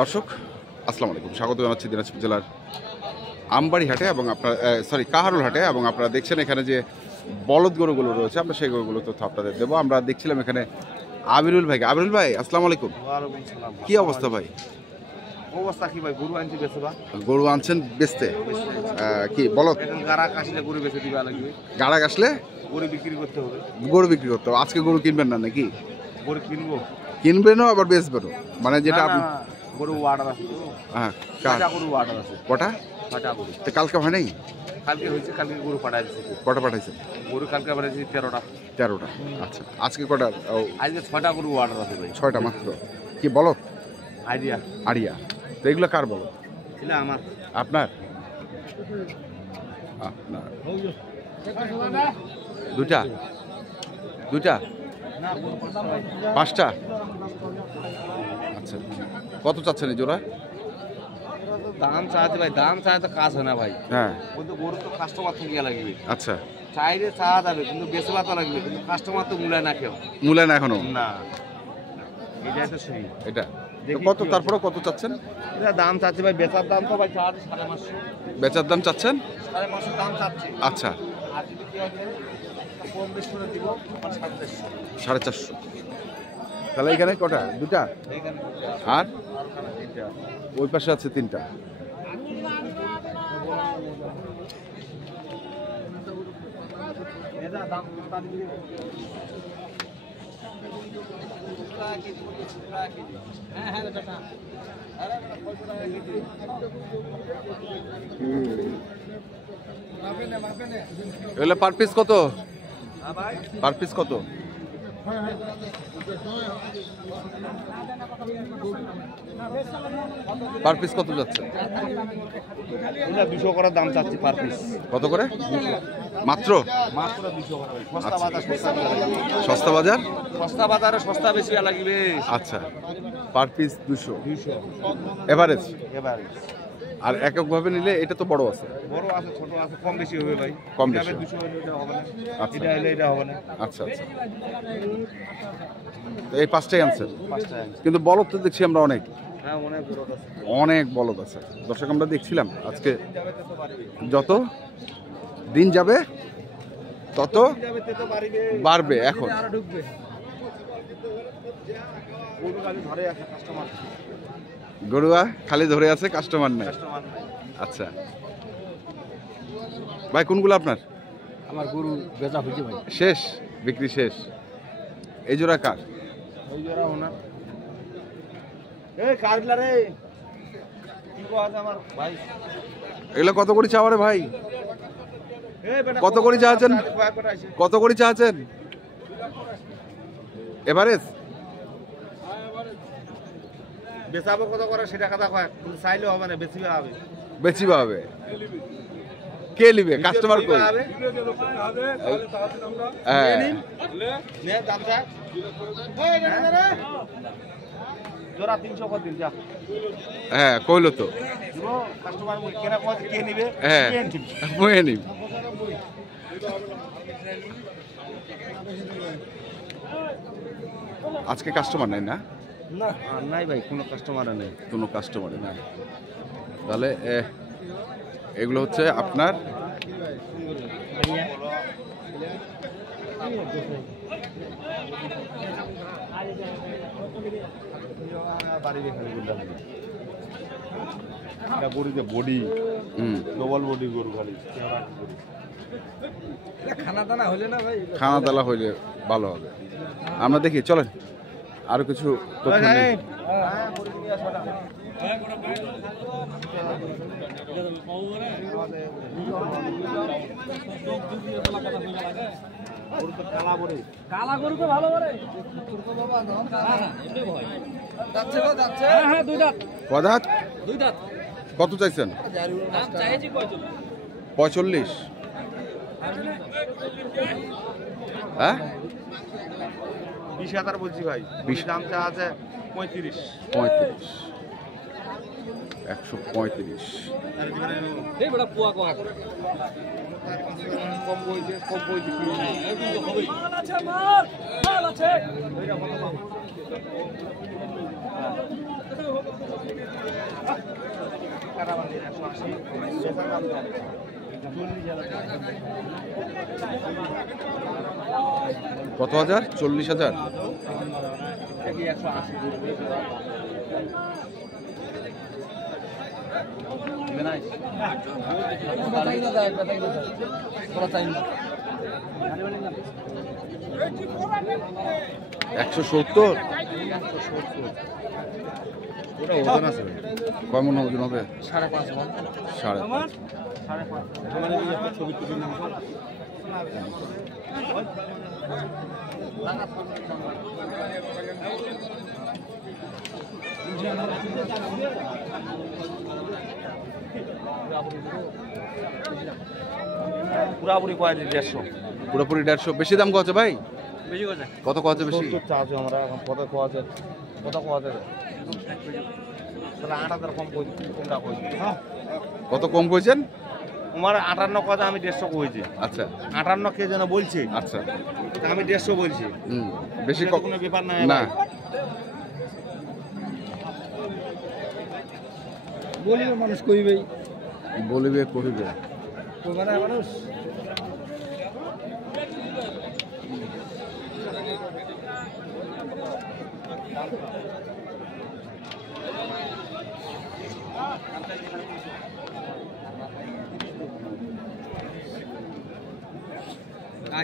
দর্শক আসসালামু আলাইকুম, স্বাগত জানাচ্ছি দিনাজপুর জেলার আমবাড়ি হাটে এবং কাহারোল হাটে। এবং আপনারা দেখছেন এখানে যে বলদ গরুগুলো রয়েছে, আমরা সেই গরুগুলো তথ্য আপনাদের দেবো। আমরা দেখছিলাম এখানে আমিরুল ভাইকে। আমিরুল ভাই আসসালামু আলাইকুম, কি অবস্থা ভাই? অবস্থা কি ভাই, গরু আনছি বেচে বা গরু আনছেন বেচতে? কি বলদ গাড়া কাশলে গরু বেচে দিবা লাগবে, গাড়া আসলে গরু বিক্রি করতে হবে। গরু বিক্রি করতে হবে। আজকে গরু কিনবেন না নাকি? গরু কিনবো, কিনবেনও আবার বেচবেনও, মানে যেটা না, আপনি না, গরু অর্ডার আছে তো। হ্যাঁ ছয়টা গরু অর্ডার আছে। কটা? 6টা গরু তো কালকে হয় নাই? কালকে হয়েছে, কালকে গরু পাঠাই দিচ্ছে। কটা পাঠাইছেন? গরু কালকে পাঠাইছি 13টা। 13টা। আচ্ছা, আজকে কটা? আজকে 6টা গরু অর্ডার আছে ভাই। 6টা মাত্র। কি বলদ? আইডিয়া আড়িয়া। তো এগুলো কার বলদ? ছিল আমার। আপনার? আপনার দুটা? দুটা? 5টা? আচ্ছা, কত চাচ্ছেন এই জোড়া? দাম চাইতে ভাই, দাম চাইতে কাজ হয় না ভাই। হ্যাঁ ওই তো গরু তো কাস্টমার থেকে লাগবে। আচ্ছা, চাইলে চাওয়া যাবে, কিন্তু বেচবা তো লাগবে, কিন্তু কাস্টমার তো মূল্য না কেউ। মূল্যায়ন এখনো না, এটাই তো সেই। এটা দেখি কত? কি তারপরে কত চাচ্ছেন? এটা দাম চাচ্ছি ভাই, বেচার দাম তো ভাই 550। বেচার দাম চাচ্ছেন? 550 দাম চাচ্ছি। আচ্ছা, আর যদি কি আছে কম বেশি করে দিব, 450। 450। তাহলে এখানে কটা? দুটা? এইখানে আর ওখানে 3টা। ওই পাশে আছে 3টা। এটা দাম তার দিকে হ্যাঁ হ্যাঁ টাটা। আরে বেটা 500 টাকা কেজি। এগুলো পার পিস কত? হ্যাঁ ভাই, পার পিস কত? পার পিস কত যাচ্ছে? এটা 200 করে দাম চাচ্ছি পার পিস। কত করে? মাত্র? মাত্র 200 করে ভাই। সস্তা বাজার, সস্তা লাগবে। সস্তা বাজার? সস্তা বাজারে সস্তা বেশি লাগবে। আচ্ছা, পার পিস 200 200 এভারেজ। এবার আর এককভাবে নিলে এটা তো বড় আছে। বড় আছে, ছোট আছে, কম বেশি হবে ভাই। কম এটা বেশি। 200 হলে এটা হবে না, আচ্ছা। এটা হলে এটা হবে না। আচ্ছা আচ্ছা, তো এই 5টাই আনছেন, 5টা আছে। কিন্তু বলদ তো দেখছি আমরা অনেক হ্যাঁ, অনেক বড় আছে। অনেক বলদ আছে। দর্শক আমরা দেখছিলাম আজকে যাবে তে তো পারবে। যত দিন যাবে তত যাবে তে তো পারবে। বাড়বে। এখন আরো ঢুকবে। গরু গাড়ি ধরে আছে, কাস্টমার গরুয়া খালি ধরে আছে, কাস্টমার নাই। কাস্টমার নাই। আচ্ছা ভাই, কোনগুলো আপনার? আমার গরু বেচা হইছে ভাই। শেষ, বিক্রি শেষ। এই জোড়া কার? ওই জোড়া ওনা। এই কারলা রে, কি কো আছে আমার ভাই? এগুলো কত করে চাওয়া রে ভাই? এই বেটা কত করে চাচ্ছেন? কয়েক বেটা আছে। কত করে চাচ্ছেন এভারেজ? বেচাবো কত করে সেটা কথা কয়, কিন্তু চাইলে হবে না, বেশি হবে। বেশি পাবে? কে নিবে? কাস্টমার কই? হবে হ্যাঁ, নে দাম চা। এই রে জোড়া 300 করে দিন যা। হ্যাঁ কইলো তো। দিব কাস্টমার মুই কেনা কত কে নিবে? হ্যাঁ কে নিবে? মুয়ে নিব। আজকে কাস্টমার নাই না? না, আর নাই ভাই, কোনো কাস্টমার নেই। কোনো কাস্টমার নাই। তাহলে এগুলো হচ্ছে আপনার বাড়ি দেখে গুলা। এটা গরুতে বডি, ডবল বডি গরু খালি। খানা দানা হলে না ভাই, খানা দালা হইলে ভালো হবে। আমরা দেখি, চলেন আরো কিছু তথ্য নেই। কালা গরু তো ভালো করে যাচ্ছে গো, যাচ্ছে। হ্যাঁ হ্যাঁ, 2 দাঁত। কদাত? 2 দাঁত। কত চাইছেন? দাম চাইছি 45। হ্যাঁ 20,000 বলছি ভাই। 20 দাম চা আছে 35। 35। 135। এই বড় পুয়া কোয়া কম বইছে, কম বইছে কি মাল আছে, মাল আছে। কত হাজার? 40,000। একশো 70। ওটা ওজন আছে কয় মন ওজন হবে? 5.5 মণ। 5.5। ছবি তুলে নিন। পুরাপুরি কয় 150। পুরোপুরি 150। বেশি দাম কত ভাই? বেশি কথা কত কত বেশি? চার্জ আমরা এখন কত কোয়া যায়? তাহলে 8,000 কম কই কোনটা কই? কত কম কইছেন? আমার 58 কথা আমি 150 কইছি। আচ্ছা 58 কে যেন বলছে, আচ্ছা। আমি 150 বলছি। বেশি এটা তো কোনো ব্যাপার না না। বলিবে মানুষ কইবেই, বলিবে কহিবে। কইবে না মানুষ।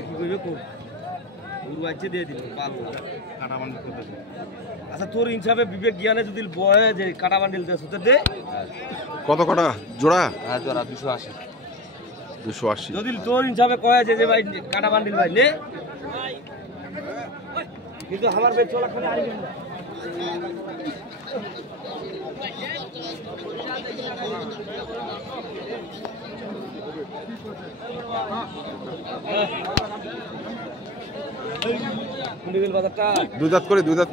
কি কইবে কো গুরু আজকে দিয়ে দিল পারবো কাটা বান্ডিল করতে। আচ্ছা তোর হিসাবে বিবেক জ্ঞানে যদি বয় যে কাটা বান্ডিল দেশ হতে দে। কত কটা জোড়া? হ্যাঁ জোড়া 280। 280। যদি তোর হিসাবে কয় যে ভাই কাটা বান্ডিল ভাই নে, কিন্তু আমার ভাই চলা খালি আইবে না। কুন্ডিল বাজারটা দুই দাঁত করি দুই দাঁত।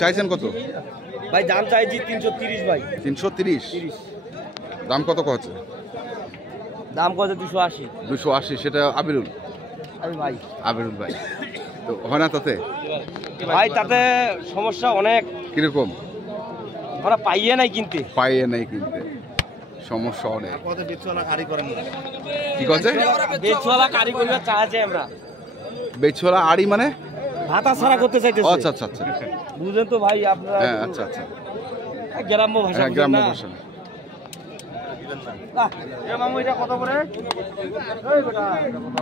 চাইছেন কত? ভাই দাম চাইছি 330 ভাই। 330। 30 দাম কত কচ্ছে? দাম কত? 280। 280। সেটা আবিরুল আমি ভাই ভাই। তো হয় না তাতে? ভাই তাতে সমস্যা অনেক। কিরকম? আমরা পাইয়ে নাই কিনতে। পাইয়ে নাই কিনতে, সমস্যা অনেক। কত বেচওয়ালা গাড়ি করেন না? কি করছে? বেচওয়ালা গাড়ি করবে চাইছে আমরা। বেচওয়ালা আড়ি মানে? ভাতা ছাড়া করতে চাইতেছে। আচ্ছা আচ্ছা আচ্ছা। বুঝেন তো ভাই আপনারা? হ্যাঁ আচ্ছা আচ্ছা। গ্রাম্য ভাষা হ্যাঁ বুঝেন গ্রাম্য না? ভাষা। এ মামু এটা কত করে? এই বেটা এটা কত?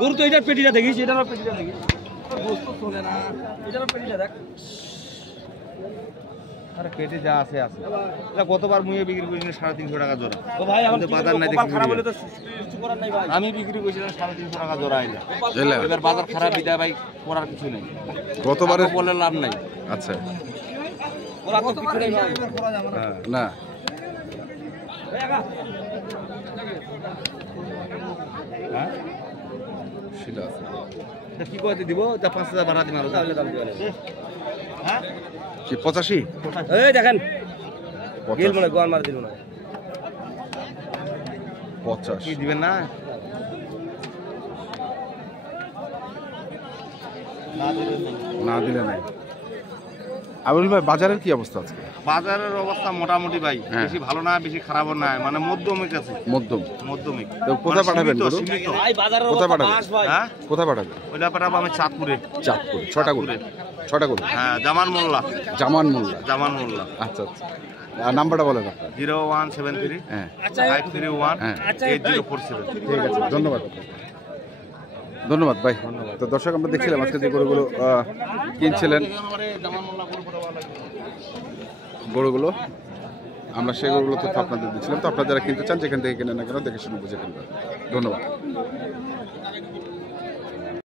গরু তো এটার পেটিটা দেখিস, এটার পেটিটা দেখিস, বস্তু চলে না, এটার পেটিটা দেখ। আরে পেটে যা আছে আছে। এটা গতবার মুয়ে বিক্রি করেছিলাম 350 টাকা জোড়া। তো ভাই আমাদের বাজার নাই দেখি খারাপ হলে তো কিছু করার নাই ভাই। আমি বিক্রি করেছিলাম 350 টাকা জোড়া আইলা। এবার বাজার খারাপ বিদায় ভাই করার কিছু নেই। গতবারে বলে লাভ নাই। আচ্ছা ওরা তো কিছু নেই ভাই। না হ্যাঁ সেটা আছে। কি কইতে দিব? তা 5000 বাড়া দিমারো তাহলে দাম দিবেন। হ্যাঁ কি 85? এই দেখেন গেল 85। মনে গোয়াল মার দিল না। 50 কি দিবেন না? না দিলে নাই। আবুল ভাই বাজারের কি অবস্থা আজকে? বাজারের অবস্থা মোটামুটি ভাই, হ্যাঁ। বেশি ভালো না বেশি খারাপও না, মানে মধ্যমিক আছে। মধ্যম। মধ্যমিক। তো কোথায় পাঠাবেন গরু? ভাই বাজারের কোথায় অবস্থা পাঠাবেন? বাস ভাই। হ্যাঁ কোথায় পাঠাবেন? ওইটা পাঠাবো আমি চাঁদপুরে। চাঁদপুর। 6টা গরু। 6টা গরু। হ্যাঁ জামান মোল্লা। জামান মোল্লা। জামান মোল্লা। আচ্ছা আচ্ছা। আর নাম্বারটা বলেন আপনার। 0173 হ্যাঁ 531 হ্যাঁ। 8047। ঠিক আছে, ধন্যবাদ। ধন্যবাদ ভাই। তো দর্শক আমরা দেখছিলাম আজকে যে গরুগুলো কিনছিলেন, জামান মোল্লা গরু পাঠাবো লাগবে। গরুগুলো আমরা সেই গরুগুলো তথ্য আপনাদের দিচ্ছিলাম। তো আপনারা যারা কিনতে চান যেখান থেকে কিনে না কেন দেখে শুনে বুঝে কিনবেন। ধন্যবাদ।